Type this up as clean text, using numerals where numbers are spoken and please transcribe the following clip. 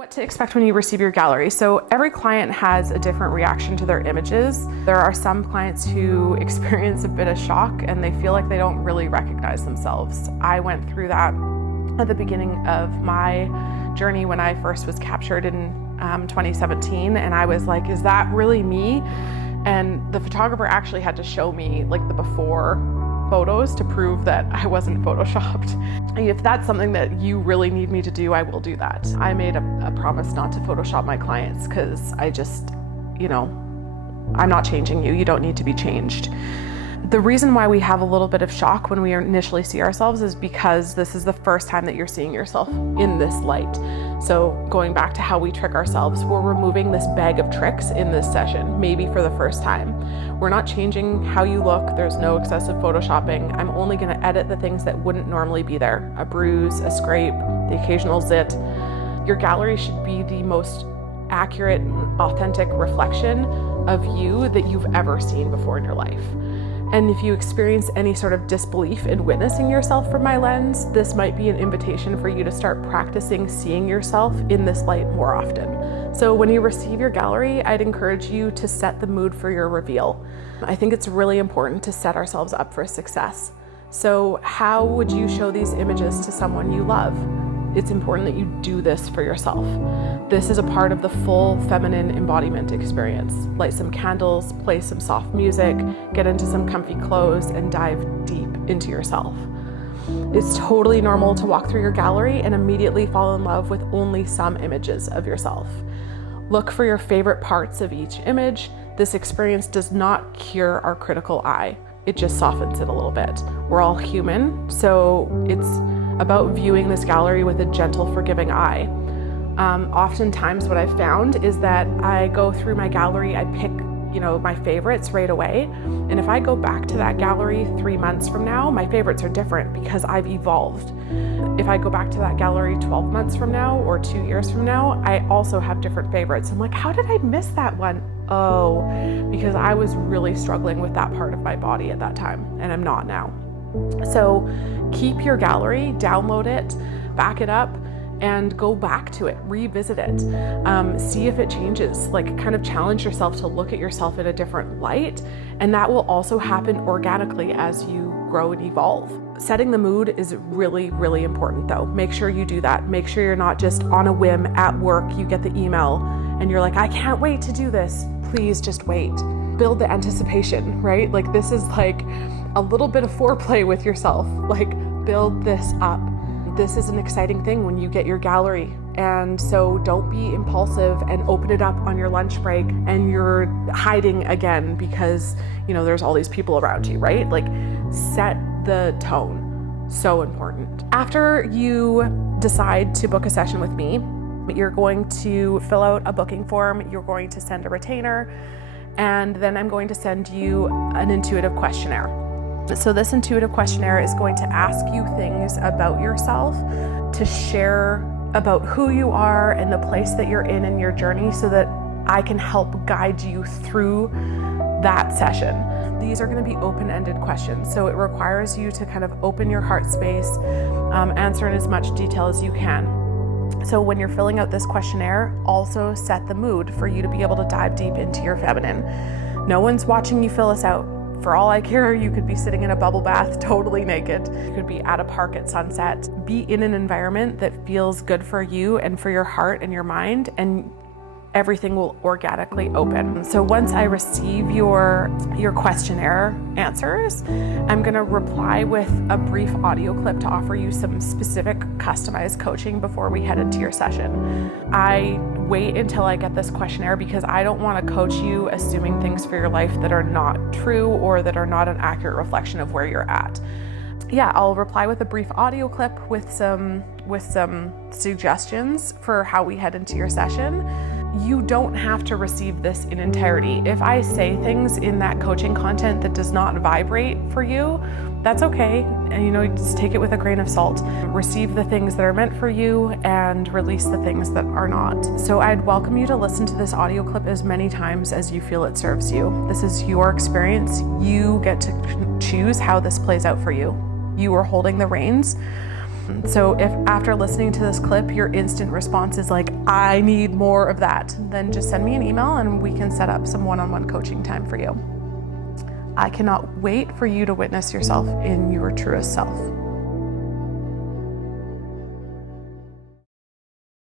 What to expect when you receive your gallery. So every client has a different reaction to their images. There are some clients who experience a bit of shock and they feel like they don't really recognize themselves. I went through that at the beginning of my journey when I first was captured in 2017, and I was like, is that really me? And the photographer actually had to show me like the before photos to prove that I wasn't photoshopped. If that's something that you really need me to do, I will do that. I made a promise not to Photoshop my clients because I just, I'm not changing you. You don't need to be changed. The reason why we have a little bit of shock when we initially see ourselves is because this is the first time that you're seeing yourself in this light. So going back to how we trick ourselves, we're removing this bag of tricks in this session, maybe for the first time. We're not changing how you look. There's no excessive photoshopping. I'm only going to edit the things that wouldn't normally be there. A bruise, a scrape, the occasional zit. Your gallery should be the most accurate, authentic reflection of you that you've ever seen before in your life. And if you experience any sort of disbelief in witnessing yourself from my lens, this might be an invitation for you to start practicing seeing yourself in this light more often. So when you receive your gallery, I'd encourage you to set the mood for your reveal. I think it's really important to set ourselves up for success. So how would you show these images to someone you love? It's important that you do this for yourself. This is a part of the full feminine embodiment experience. Light some candles, play some soft music, get into some comfy clothes, and dive deep into yourself. It's totally normal to walk through your gallery and immediately fall in love with only some images of yourself. Look for your favorite parts of each image. This experience does not cure our critical eye. It just softens it a little bit. We're all human, so it's about viewing this gallery with a gentle, forgiving eye. Oftentimes what I've found is that I go through my gallery, I pick, my favorites right away. And if I go back to that gallery 3 months from now, my favorites are different because I've evolved. If I go back to that gallery 12 months from now or 2 years from now, I also have different favorites. I'm like, how did I miss that one? Oh, because I was really struggling with that part of my body at that time, and I'm not now. So keep your gallery, download it, back it up, and go back to it, revisit it, see if it changes, kind of challenge yourself to look at yourself in a different light. And that will also happen organically as you grow and evolve. Setting the mood is really, really important though. Make sure you do that. Make sure you're not just on a whim at work, you get the email and you're like, I can't wait to do this. Please just wait. Build the anticipation, right? This is like a little bit of foreplay with yourself. Build this up. This is an exciting thing when you get your gallery. And so don't be impulsive and open it up on your lunch break and you're hiding again because, there's all these people around you, right? Set the tone. So important. After you decide to book a session with me, you're going to fill out a booking form. You're going to send a retainer, and then I'm going to send you an intuitive questionnaire. So this intuitive questionnaire is going to ask you things about yourself, to share about who you are and the place that you're in your journey so that I can help guide you through that session. These are going to be open-ended questions, so it requires you to kind of open your heart space, answer in as much detail as you can. So when you're filling out this questionnaire, also set the mood for you to be able to dive deep into your feminine. No one's watching you fill us out. For all I care, you could be sitting in a bubble bath totally naked. You could be at a park at sunset. Be in an environment that feels good for you and for your heart and your mind, and everything will organically open. So once I receive your questionnaire answers, I'm gonna reply with a brief audio clip to offer you some specific customized coaching before we head into your session. I wait until I get this questionnaire because I don't wanna coach you assuming things for your life that are not true or that are not an accurate reflection of where you're at. Yeah, I'll reply with a brief audio clip with some suggestions for how we head into your session. You don't have to receive this in entirety. If I say things in that coaching content that does not vibrate for you, that's okay. And just take it with a grain of salt. Receive the things that are meant for you and release the things that are not. So I'd welcome you to listen to this audio clip as many times as you feel it serves you. This is your experience. You get to choose how this plays out for you. You are holding the reins. So if after listening to this clip, your instant response is like, I need more of that, then just send me an email and we can set up some one-on-one coaching time for you. I cannot wait for you to witness yourself in your truest self.